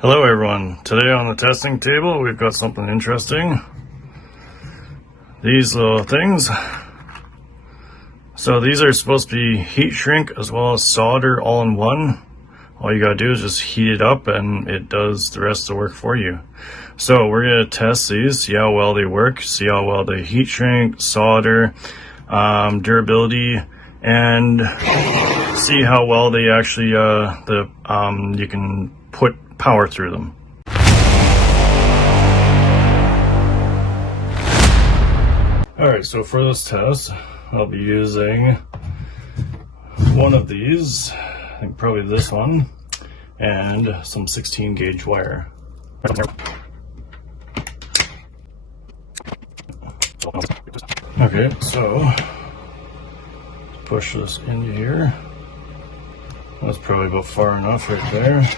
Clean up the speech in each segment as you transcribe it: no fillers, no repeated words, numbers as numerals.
Hello everyone. Today on the testing table we've got something interesting. These little things. So these are supposed to be heat shrink as well as solder all in one. All you gotta do is just heat it up and it does the rest of the work for you. So we're gonna test these, see how well they work, see how well they heat shrink, solder, durability, and see how well they actually you can put power through them. Alright, so for this test I'll be using one of these, I think probably this one, and some 16 gauge wire. Okay, so push this into here. That's probably about far enough right there.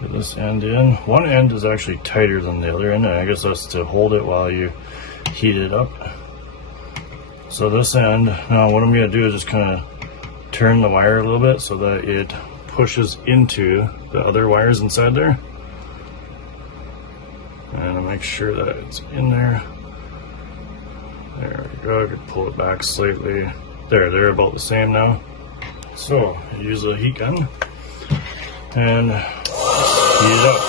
Get this end in. One end is actually tighter than the other end, and I guess that's to hold it while you heat it up. So this end, now what I'm going to do is just kind of turn the wire a little bit so that it pushes into the other wires inside there. And I'll make sure that it's in there. There we go. I could pull it back slightly. There, they're about the same now. So use a heat gun and heat it up.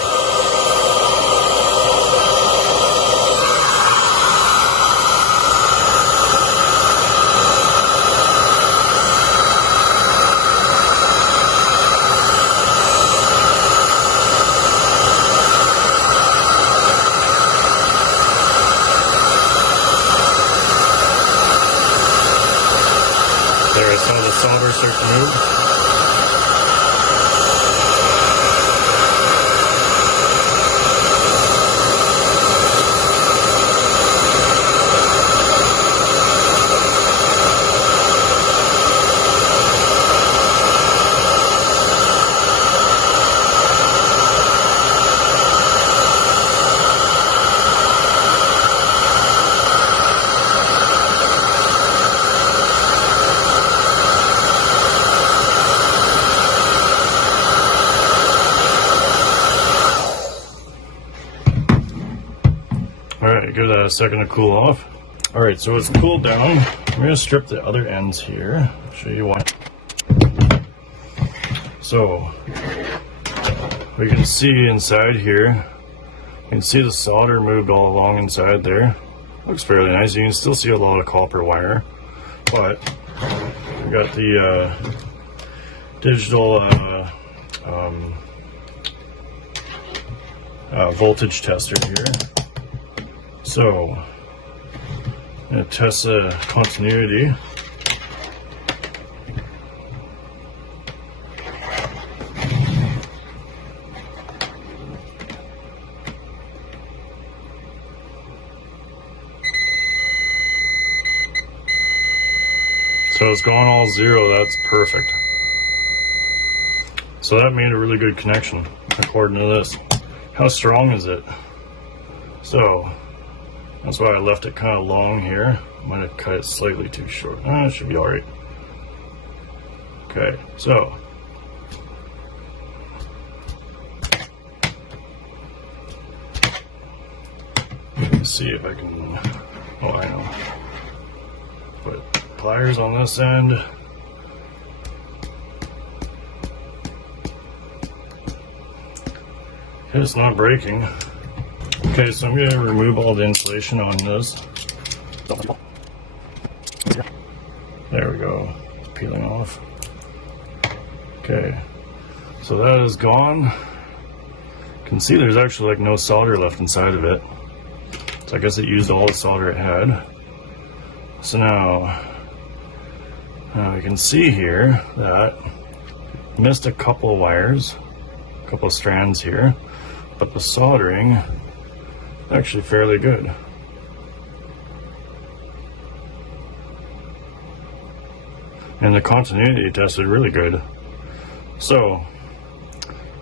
There, I saw the solder start to move. Alright, give that a second to cool off. Alright, so it's cooled down. I'm going to strip the other ends here. I'll show you why. So, we can see inside here, you can see the solder moved all along inside there. Looks fairly nice. You can still see a lot of copper wire, but we got the digital voltage tester here. So, I'm going to test the continuity. So it's gone all zero, that's perfect. So that made a really good connection, according to this. How strong is it? So, that's why I left it kind of long here. I might have cut it slightly too short. It should be alright. Okay, so. Let's see if I can, oh I know. Put pliers on this end. Okay, it's not breaking. Okay, so I'm going to remove all the insulation on this. There we go. It's peeling off. Okay, so that is gone. You can see there's actually like no solder left inside of it. So I guess it used all the solder it had. So now we can see here that I missed a couple of wires, a couple of strands here, but the soldering actually fairly good. And the continuity tested really good. So,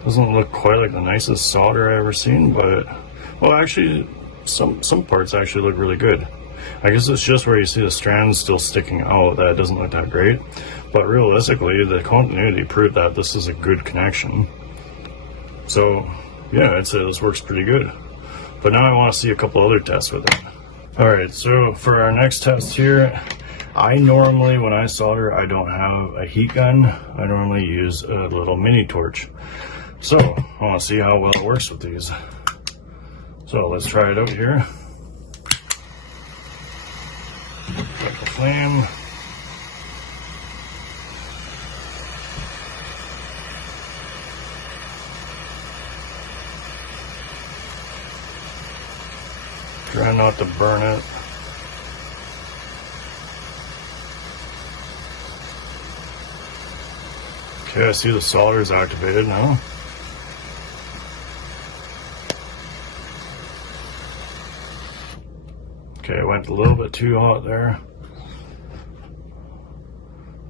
doesn't look quite like the nicest solder I've ever seen, but, well actually, some parts actually look really good. I guess it's just where you see the strands still sticking out that it doesn't look that great. But realistically, the continuity proved that this is a good connection. So yeah, I'd say this works pretty good. But now I want to see a couple other tests with it. Alright, so for our next test here, I normally, when I solder, I don't have a heat gun. I normally use a little mini torch. So I want to see how well it works with these. So let's try it out here. Light the flame. Try not to burn it. Okay, I see the solder is activated now. Okay, it went a little bit too hot there.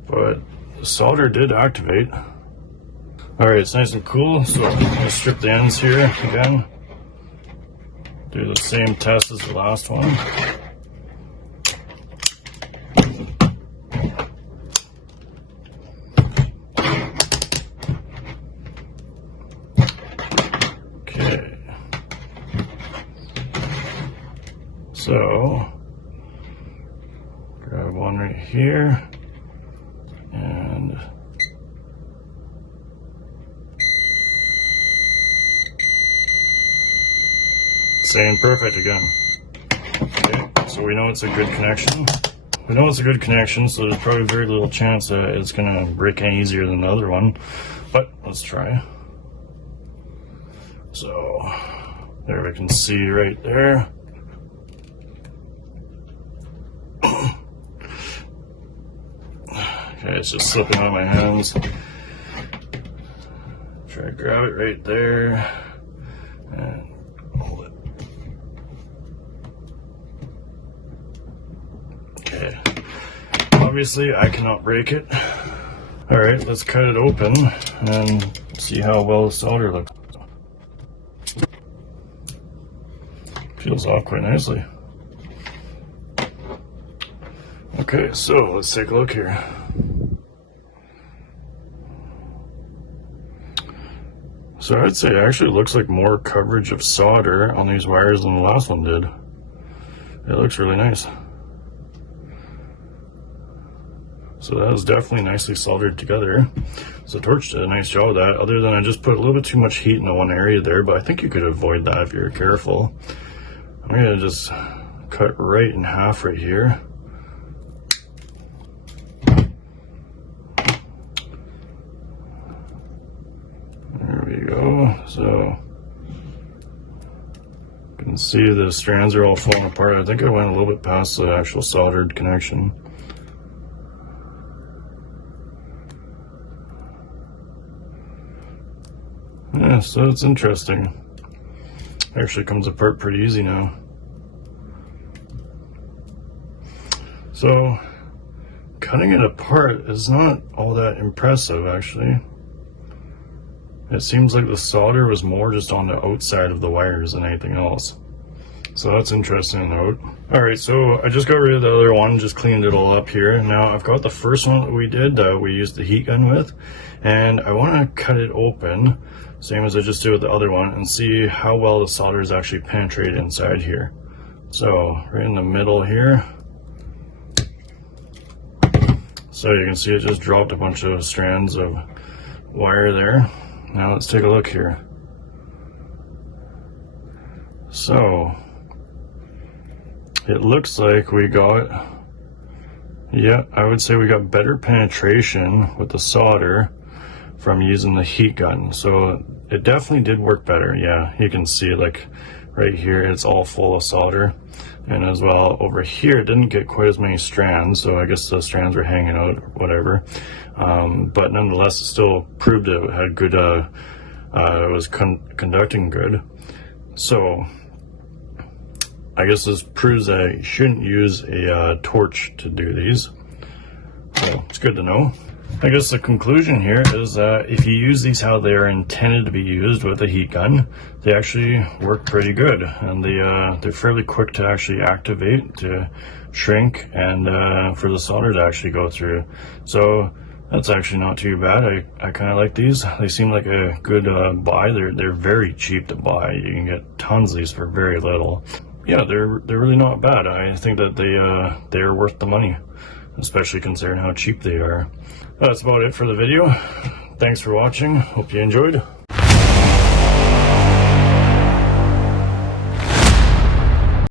But the solder did activate. Alright, it's nice and cool, so let's strip the ends here again. Do the same test as the last one. Okay. So, grab one right here, and same perfect again. Okay, so we know it's a good connection. We know it's a good connection, so there's probably very little chance that it's gonna break any easier than the other one, but let's try. So, there we can see right there. Okay, it's just slipping on my hands. Try to grab it right there and hold it. Okay. Obviously, I cannot break it. Alright, let's cut it open and see how well the solder looks. Peels off quite nicely. Okay, so let's take a look here. So I'd say it actually looks like more coverage of solder on these wires than the last one did. It looks really nice. So that was definitely nicely soldered together. So Torch did a nice job of that, other than I just put a little bit too much heat in the one area there, but I think you could avoid that if you're careful. I'm gonna just cut right in half right here. There we go. So you can see the strands are all falling apart. I think I went a little bit past the actual soldered connection. Yeah, so it's interesting. It actually comes apart pretty easy now. So cutting it apart is not all that impressive, actually. It seems like the solder was more just on the outside of the wires than anything else. So that's interesting to note. Alright, so I just got rid of the other one, just cleaned it all up here. Now I've got the first one that we did, that we used the heat gun with, and I want to cut it open, same as I just did with the other one, and see how well the solder is actually penetrated inside here. So right in the middle here. So you can see it just dropped a bunch of strands of wire there. Now let's take a look here. So it looks like we got, yeah, I would say we got better penetration with the solder from using the heat gun. So it definitely did work better. Yeah, you can see like right here, it's all full of solder. And as well over here, it didn't get quite as many strands. So I guess the strands were hanging out or whatever. But nonetheless, it still proved it had good, it was conducting good. So I guess this proves that you shouldn't use a torch to do these. So it's good to know. I guess the conclusion here is that if you use these how they are intended to be used with a heat gun, they actually work pretty good, and they're fairly quick to actually activate, to shrink, and for the solder to actually go through. So That's actually not too bad. I kind of like these. They seem like a good buy. They're very cheap to buy. You can get tons of these for very little. Yeah, they're really not bad. I think that they're worth the money, especially considering how cheap they are. That's about it for the video. Thanks for watching. Hope you enjoyed.